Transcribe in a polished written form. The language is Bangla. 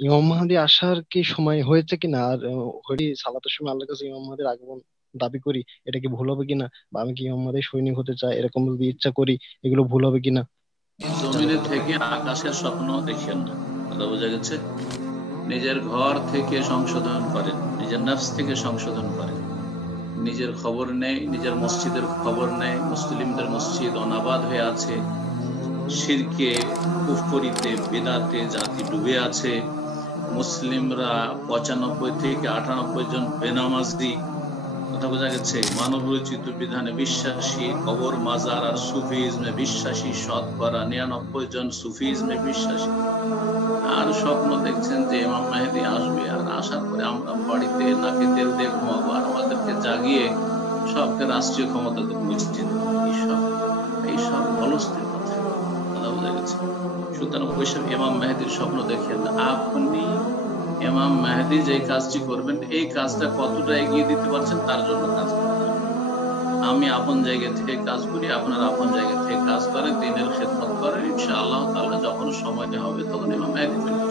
ইমাম মাহাদি আসার কি সময় হয়েছে কিনা, আর সালাতের সময় আল্লাহর কাছে ইমাম মাহাদির আগমন দাবি করি, এটা কি ভুল হবে কিনা, বা আমি কি ইমাম মাহাদির সৈনিক হতে চাই এরকম যদি ইচ্ছা করি, এগুলো ভুল হবে কিনা, জানতে জমিনে চাচ্ছিলাম। থেকে আকাশের স্বপ্ন দেখেন না। কথা বোঝা গেছে? নিজের ঘর থেকে সংশোধন করেন, নিজের নফস থেকে সংশোধন করেন। নিজের খবর নেই, নিজের মসজিদের খবর নেই। মুসলিমদের মসজিদ অনাবাদ হয়ে আছে, শিরকে, কুফরিতে, বেদাতে জাতি ডুবে আছে। মুসলিমরা 95 থেকে 98 জন বেনামাজি। কথা বোঝা গেছে? মানব রচিত বিধানে বিশ্বাসী, কবর মাজার আর সুফিজমে বিশ্বাসী শতকরা 99 জন সুফিজমে বিশ্বাসী। আর স্বপ্ন দেখছেন যে ইমাম মেহেদী আসবে, আর আসার পরে আমরা বাড়িতে নাকে তেল দিয়ে ঘুমাবো, আর আমাদেরকে জাগিয়ে সবকে রাষ্ট্রীয় ক্ষমতাতে পৌঁছে দেবো। এইসব এইসব অলস্তের কথা। কথা বোঝা গেছে? সুতরাং ওইসব ইমাম মেহেদীর স্বপ্ন দেখেন না। আপনি ইমাম মেহেদী যে কাজটি করবেন, এই কাজটা কতটা এগিয়ে দিতে পারছেন তার জন্য কাজ করতে হবে। আমি আপন জায়গা থেকে কাজ করি, আপনার আপন জায়গা থেকে কাজ করেন, দিনের খেদমত করেন, ইনশাআল্লাহ তাআলা যখন সময় হবে তখন ইমাম মেহেদী চলে আসবে।